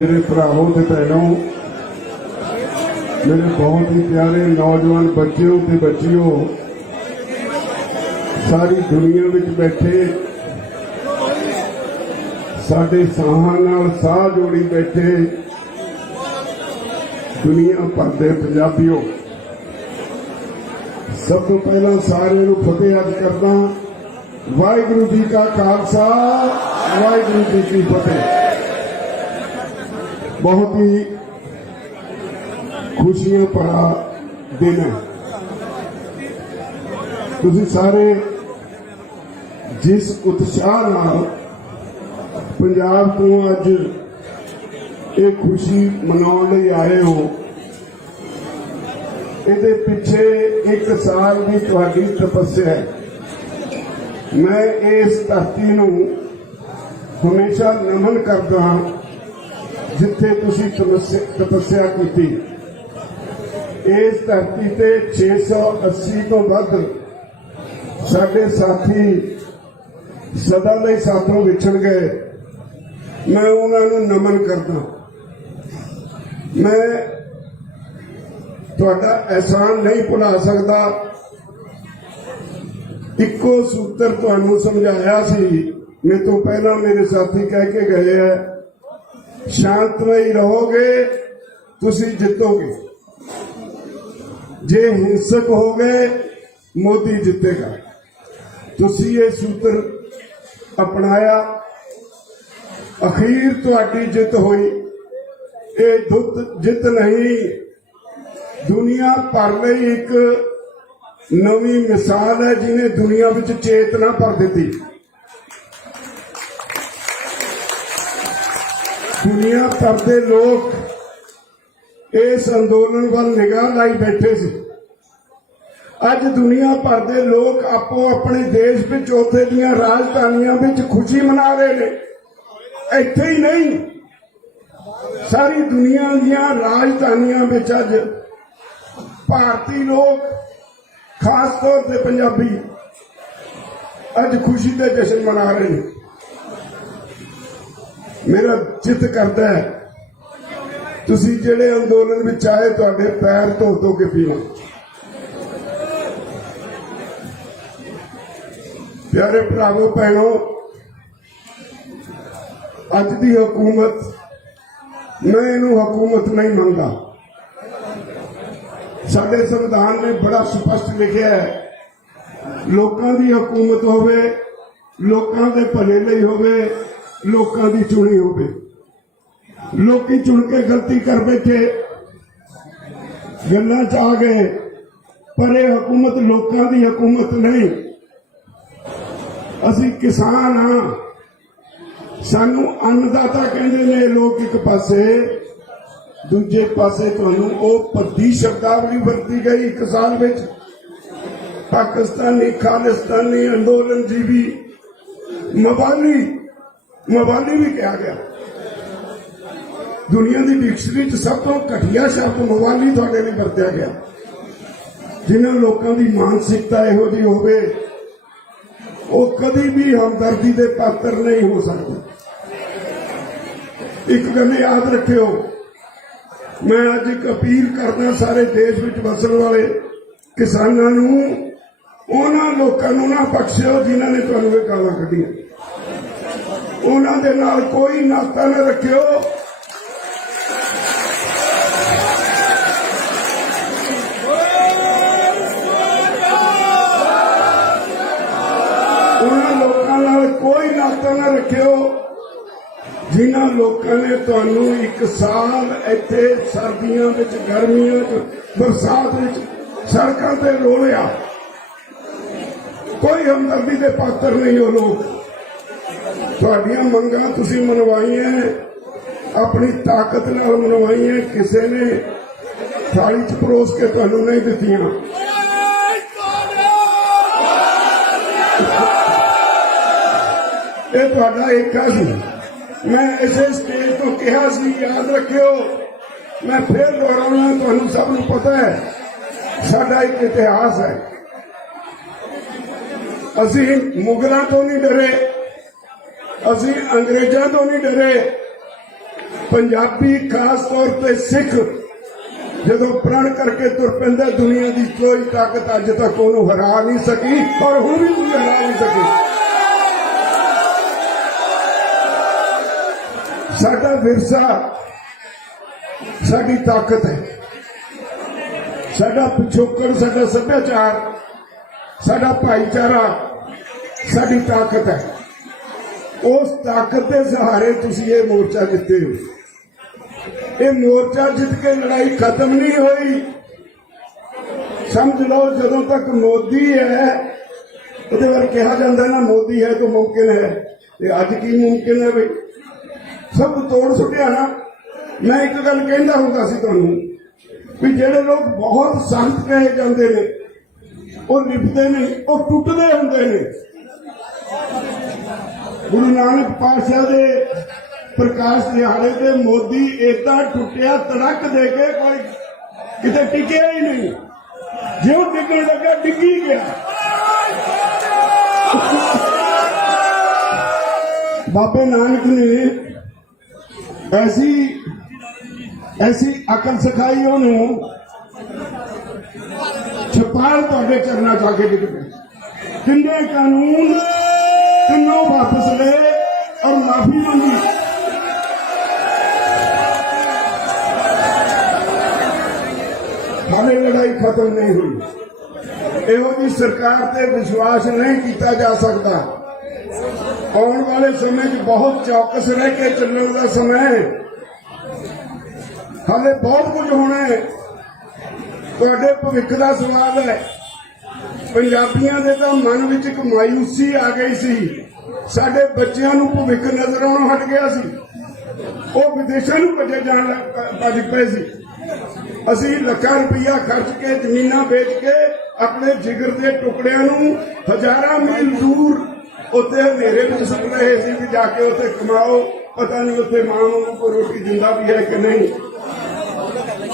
मेरे भरावों ते भैनों, मेरे बहुत ही प्यारे नौजवान बच्चों ते बच्चियों, सारी दुनिया में बैठे साडे साहां नाल साह जोड़ी बैठे दुनिया भर दे पंजाबियों, सब तो पहला सारे नूं फतेह अज करदा। वाहिगुरू जी का खालसा, वाहिगुरू जी की फतेह। बहुत ही खुशियां भरा दिन है। तुसीं सारे जिस उत्साह नाल पंजाब तो अज ये खुशी मनाउण लई आए हो, इहदे पिछे एक साल की तुहाडी तपस्या है। मैं इस धरती नूं हमेशा नमन करदा जिथे तुसीं तपस्या की। इस धरती ते 680 तो वध साडे साथी सदा लई साथों विछड़ गए। मैं उन्होंने नमन करदा। मैं तुहाडा एहसान नहीं भुला सकदा। इक्को सूत्र तुहानूं समझाया सी, मेरे तो पहला मेरे साथी कह के गए है, शांतमई रहोगे तुसी जितोगे, जे हिंसक हो गए मोदी जितेगा। तुसी ये सूत्र अपनाया, अखीर तुहाडी जित हुई। ये जित नहीं, दुनिया भर में एक नवी मिसाल है जिन्हें दुनिया विच चेतना भर दी। दुनिया भर के लोग इस अंदोलन वाल निगाह लाई बैठे सी। अज दुनिया भर के लोग आपो अपने देश में उत्थे दीआं राजधानियां विच खुशी मना रहे हैं। इत्थे ही नहीं, सारी दुनिया दीआं राजधानियां विच अज भारतीय लोग, खास तौर पर पंजाबी, अज खुशी के जश्न मना रहे हैं। मेरा चित करता है तुसी जेड़े अंदोलन में आए, तुहाडे पैर धो धो के पीवा। प्यारे भरावो भैनों, अज दी हुकूमत, मैं इनू हुकूमत नहीं मानता। साडे संविधान ने बड़ा स्पष्ट लिखा है, लोकां दी हुकूमत होवे, लोकां दे भले लई होवे, लोकां दी चुनी होवे। लोकी चुन के गलती कर बैठे, गल्लां च आ गए, पर यह हुकूमत लोकां दी हुकूमत नहीं। असीं किसान हां, सानू अन्नदाता कहंदे ने लोग एक पासे, दूजे पासे तुहानू ओ भद्दी शब्दावली वरती गई। एक साल विच पाकिस्तानी, खालिस्तानी, अंदोलन जीवी, मवाली भी कहा गया। दुनिया की डिक्शनरी सब तो घटिया शब्द मवाली तुहाडे लई वरत्या गया। जिन्हां लोगों की मानसिकता इहो जी होवे, वो कभी भी हमदर्दी के पात्र नहीं हो सकते। एक गल याद रखियो, मैं अज एक अपील करना सारे देश में वसन वाले किसानों नूं, उन्हां लोकां नूं ना बख्शियो जिन्हां ने तुहानूं ये गालां कढीआं। उन्हां दे नाल कोई नाता न रखियो। उन्हां लोकां नाल कोई नाता न रखियो जिन्हां लोकां ने तुहानूं एक साल इत्थे सर्दियां विच, गर्मियां च, बरसात विच सड़कां ते रोलिया। कोई हमदर्दी के पात्र नहीं हो लोग। तुहाडियां मंगां तुसीं मनवाईआं, अपनी ताकत नाल मनवाईआं, किसी ने थाली च परोस के तुहानूं नहीं दित्तियां। ये तुहाडा एका सी। मैं इसे स्टेज तो कहा सी, याद रखियो, मैं फिर दोहराउणा, तुहानूं सब नूं पता है साडा एक इतिहास है। असीं मुगलों तो नहीं डरे, असीं अंग्रेजों तो नहीं डरे, पंजाबी खास तौर पे सिख ਜਦੋਂ प्रण करके तुर पैंदा दुनिया की कोई ताकत अज तक ਉਹਨੂੰ हरा नहीं सकी और ਹੁਣ भी कोई हरा नहीं सकी। साडा विरसा साडी ताकत है, साडा पिछोकड़, साडा सभ्याचार, साडा भाईचारा साडी ताकत है। उस ताकत के सहारे तुसीं ये मोर्चा जिते हो। ये मोर्चा जित के लड़ाई खत्म नहीं हुई। समझ लो जदों तक मोदी है, ਉਹਦੇ ਬਾਰੇ ਕਿਹਾ ਜਾਂਦਾ ਨਾ मोदी है तो मुमकिन है, ਤੇ ਅੱਜ ਕੀ मुमकिन है बई सब तोड़ सुटिया ना। मैं एक गल कहता ਹੁੰਦਾ ਸੀ ਤੁਹਾਨੂੰ भी ਜਿਹੜੇ लोग बहुत सख्त कहे जाते हैं वो निभते नहीं, वो टुटते होंगे ने। गुरु नानक पातशाह दे प्रकाश दिहाड़े ते मोदी इदा टुटिया तड़क दे के कोई किते टिकिया ही नहीं, जो डिगन लगा डिगी गया। बाबे नानक ने ऐसी अकल सिखाई उन्होंने छपाल तुहाडे चरना जाके डिग पे तिन्ने कानून तीनों वापस ले और माफी मांगी। हाले लड़ाई खत्म नहीं हुई। इहो जी सरकार ते विश्वास नहीं किया जा सकता। आने वाले समय च बहुत चौकस रह के चलने का समय है। हाले बहुत कुछ होना है। तुहाडे भविख का सवाल है। पंजाबियों के तो मन में एक मायूसी आ गई सी, साडे बच्चों नूं भविख नजर आउणों हट गया सी, वो विदेशों नूं भजे जाण लग पे सी। असी लाखां रुपया खर्च के जमीनां बेच के अपने जिगर के टुकड़ियां नूं हजारां मील दूर उत्ते हनेरे में सुट रहे सी कि जाके उत्ते कमाओ, पता नहीं उत्ते मां नूं कोई रोटी दिंदा भी है कि नहीं।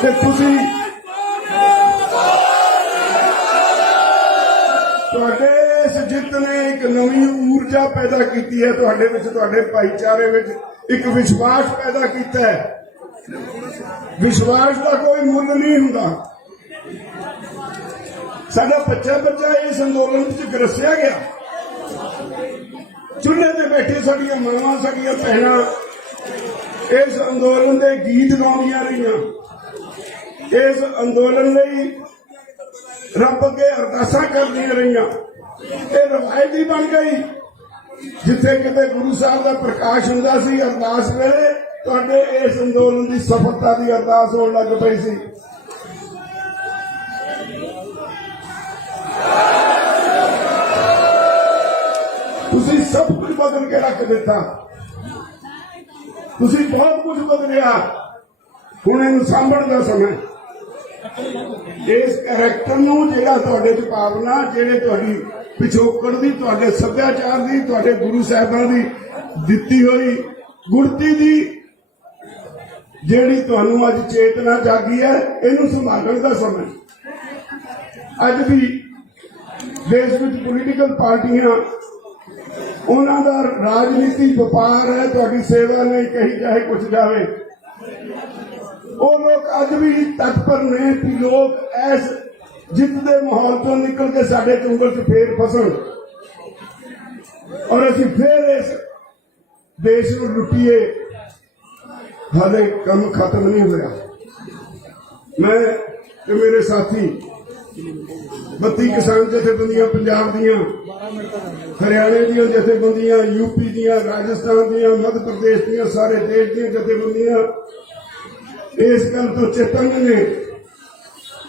ते तुसीं तुहाडे इस जित ने एक नवी ऊर्जा पैदा की है, तुहाडे विच तुहाडे भाईचारे विच एक विश्वास पैदा किया है। विश्वास का कोई मुल नहीं हुंदा। साडा बच्चा बच्चा इस अंदोलन विच ग्रसिया गया। चूल्हे ते बैठे साडियां मावां साडियां भैणां इस अंदोलन के गीत गाउंदियां रहियां, इस अंदोलन लई रब अगे अरदासां करदियां रहियां। ये रवायत ही बन गई। जिथे किते गुरु साहब का प्रकाश हुंदा सी अरदास वेले तुहाडे इस अंदोलन की सफलता की अरदास होण लग पई सी। तुसीं सब कुछ बदल के रख दिता, तुसीं बहुत कुछ बदलिया। हुण इहनूं सांभण दा समय। इस करैक्टर नूं जिहड़ा तुहाडे च भावना, जिहड़े तुहाडी पिछोकड़ दी, तुहाडे सभ्याचार दी, तुहाडे गुरु साहिबां दी दित्ती होई गुरती दी जिहड़ी तुहानूं अज चेतना जागी है, इहनूं संभालण दा समय। अज भी देश विच पोलीटिकल पार्टियां उन्हां दा राजनीति व्यापार है, तुहाडी सेवा नहीं कही चाहे कुछ जावे। वो लोग अज भी तत्पर ने कि लोग ऐस जित के माहौल तो निकल के साडे चुंगल च फेर फसन और असीं फिर इस देश को लुटीए। हाले कम खत्म नहीं होया। मैं ते मेरे साथी 32 किसान जथेबंदियां पंजाब दियां, हरियाणे दियां जथेबंदियां, यूपी दियां, राजस्थान दियां, मध्य प्रदेश दियां, सारे देश दियां जथेबंदियां इस गल तो चेतन ने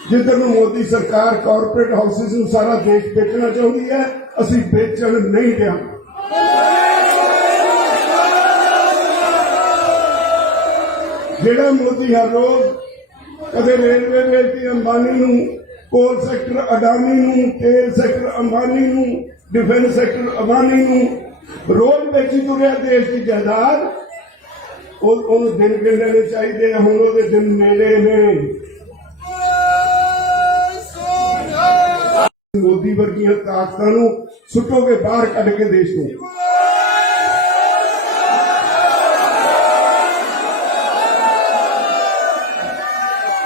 जिधर मोदी सरकार कॉरपोरेट हाउसिस में सारा देश बेचना चाहती है, असी बेचन नहीं देंगे। जेड़ा मोदी हर रोज कदे रेलवे बेचती अंबानी नूं, कोल सैक्टर अडानी नूं, तेल सैक्टर अंबानी नूं, डिफेंस सैक्टर अंबानी नूं रोज बेची तुरिया देश की जायदाद। दिन गिनने चाहिए, हम वो दिन नेड़े ने। मोदी वर्गियां ताकतां सुटोगे बाहर कढ़ के देश को।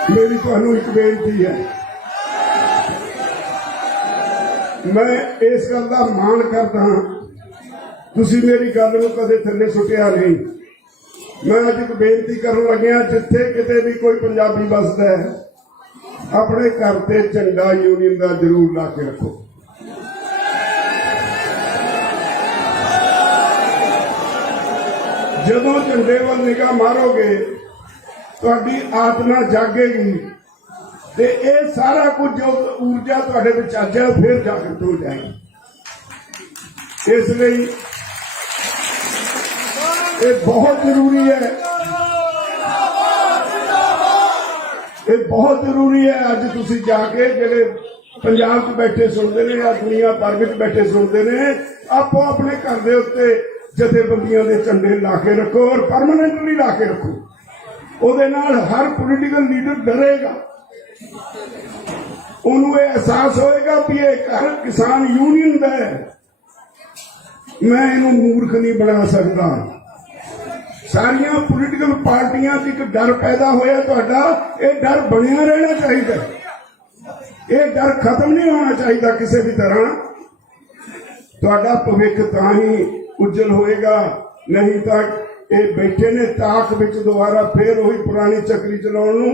मेरी तुहानू एक बेनती है, मैं इस गल का मान करता हाँ, तुसी मेरी गल नूं कदे थल्ले सुटिया नहीं। मैं अज एक बेनती करन लग्या, जिथे किते भी कोई पंजाबी बसदा है, अपने घर ते झंडा यूनियन का जरूर ला के रखो। जदों झंडे वाल निगाह मारोगे, तुहाडी आत्मा जागेगी ते ये सारा कुछ जो ऊर्जा तुहाडे विच अज है फिर जागृत हो जाएगी। इसलिए ये बहुत जरूरी है, ये बहुत जरूरी है। अज तुसीं जाके जिहड़े पंजाब च बैठे सुनते ने या दुनिया भर में बैठे सुनते ने, आपो अपने घर के उत्ते जथेबंदियां दे झंडे ला के रखो और परमानेंटली ला के रखो। ਉਹਦੇ ਨਾਲ हर पोलिटिकल लीडर डरेगा, ਉਹਨੂੰ ਇਹ एहसास होएगा भी ये घर किसान यूनियन ਦਾ है, मैं ਇਹਨੂੰ मूर्ख नहीं बना सकता। सारिया पोलिटिकल पार्टियां च एक डर पैदा होया, ਤੁਹਾਡਾ ਇਹ डर बनया रहना चाहिए, ये डर खत्म नहीं होना चाहिए किसी भी तरह। ਤੁਹਾਡਾ भविख तां ही उज्जवल होएगा, नहीं तो ये बैठे ने ताक विच दोबारा फिर वही पुरानी चक्री चलाउण नूं।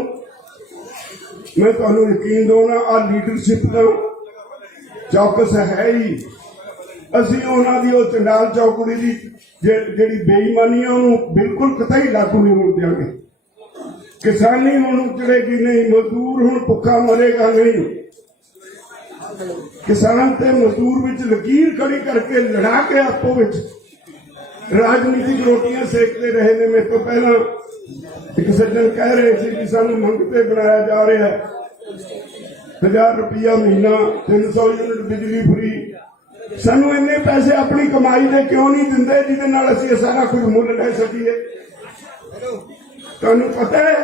मैं तुहानूं यकीन दौना, आ लीडरशिप का चौकस है ही। असीं उन्हां दी ओह चंडाल चौकड़ी दी जिहड़ी बेईमानी है उहनूं बिल्कुल कतई लागू नहीं होण देंगे। किसानी हुण उजड़ेगी नहीं, मजदूर हुण भुखा मरेगा नहीं। किसान ते मजदूर विच लकीर खड़ी करके लड़ा के आपो विच राजनीतिक रोटियां सेकते रहे ने। मेरे तो पहला एक सज्जन कह रहे थे कि सानू मंगते बनाया जा रहा है, 1000 रुपया महीना, 300 यूनिट बिजली फ्री। सानू इन्ने पैसे अपनी कमाई दे क्यों नहीं दिंदे जिहदे नाल असीं सारा कुछ मुल ले सकीए। तुहानू पता है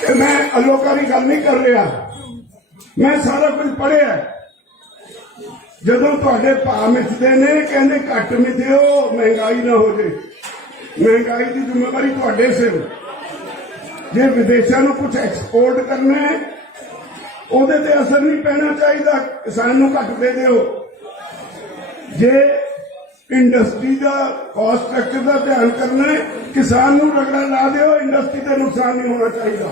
कि मैं अलोकारी गल नहीं कर रहा, मैं सारा कुछ पढ़िया। जदों तुहाडे भाव मिथदे ने, कहंदे घट मिथियो महंगाई ना हो जाए। महंगाई की जिम्मेवारी तुहाडे सिर। जे विदेशों नूं कुछ एक्सपोर्ट करना है, ਉਹਦੇ ਤੇ असर नहीं पैना चाहिए, किसान नूं घट दे दिओ। जे इंडस्ट्री का कॉस्ट स्ट्रक्चर का ध्यान करना है, किसान नूं रगड़ा ला दिओ, इंडस्ट्री का नुकसान नहीं होना चाहिए।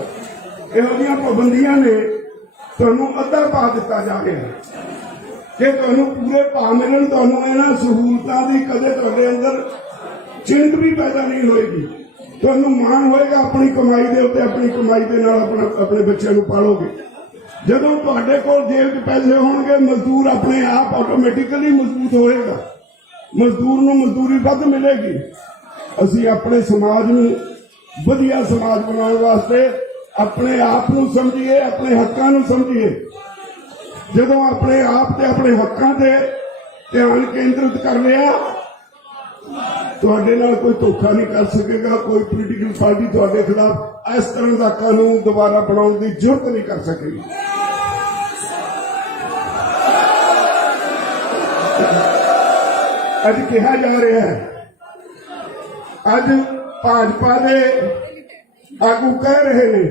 इहो जिहियां पाबंदियां ने तुहानूं अद्धा भाव दिता जा रहा है। जे तुहानूं पूरे भाव मिलन, तुहानूं इन्हां सहूलतां दी कदे तुहाडे अंदर चिंत भी पैदा नहीं होएगी। तुहानूं माण होएगा अपनी कमाई दे उत्ते, अपनी कमाई दे नाल अपने बच्चों नूं पालोगे। जदों तुहाडे कोल जेब च पैसे होणगे, मजदूर अपने आप ऑटोमैटिकली मजबूत होएगा, मजदूर नूं मजदूरी वध मिलेगी। असीं अपने समाज नूं वधिया समाज बनाउण वास्ते अपने आप नूं समझिए, अपने हक्कां नूं समझिए। जदों अपने आप ते अपने हक्कां ते ध्यान केंद्रित कर लिया, तुहाडे नाल कोई धोखा नहीं कर सकेगा। कोई पोलिटिकल पार्टी तुहाडे खिलाफ इस तरह का कानून दोबारा बनाने की जरूरत नहीं कर सकेगी। अज कहा जा रहा है, अज भाजपा के आगू कह रहे हैं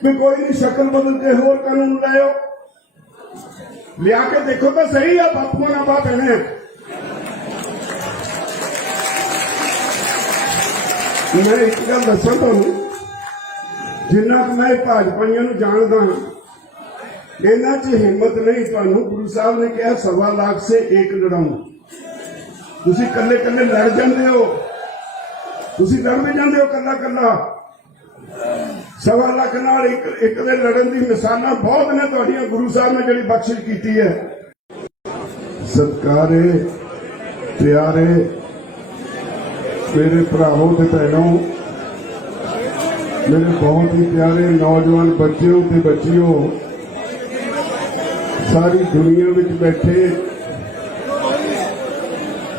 भी कोई नहीं, शक्ल बदल के होर कानून लाओ, लिया के देखो तो सही है। बापूआ ना बाप है, मैं एक गल दसा तुहानूं, जिन्ना कि मैं भाजपाइयां नूं जानदा हां, इन्हां च हिम्मत नहीं। तुहानूं गुरु साहब ने कहा 1.25 लाख से एक लड़ाऊं। तुसीं कल्ले कल्ले लड़ जांदे हो, तुसीं लड़ भी जांदे हो कल्ला कल्ला। 1.25 लाख नाल एक दे लड़न दी मिसालां बहुत ने तुहाडीआं गुरु साहब ने जिहड़ी बख्शिश कीती है। सत्कारे प्यारे मेरे भरावों ते भैनों, मेरे बहुत ही प्यारे नौजवान बच्चों ते बच्चियों, सारी दुनिया विच बैठे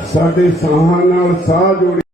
साडे साहां नाल साह जोड़े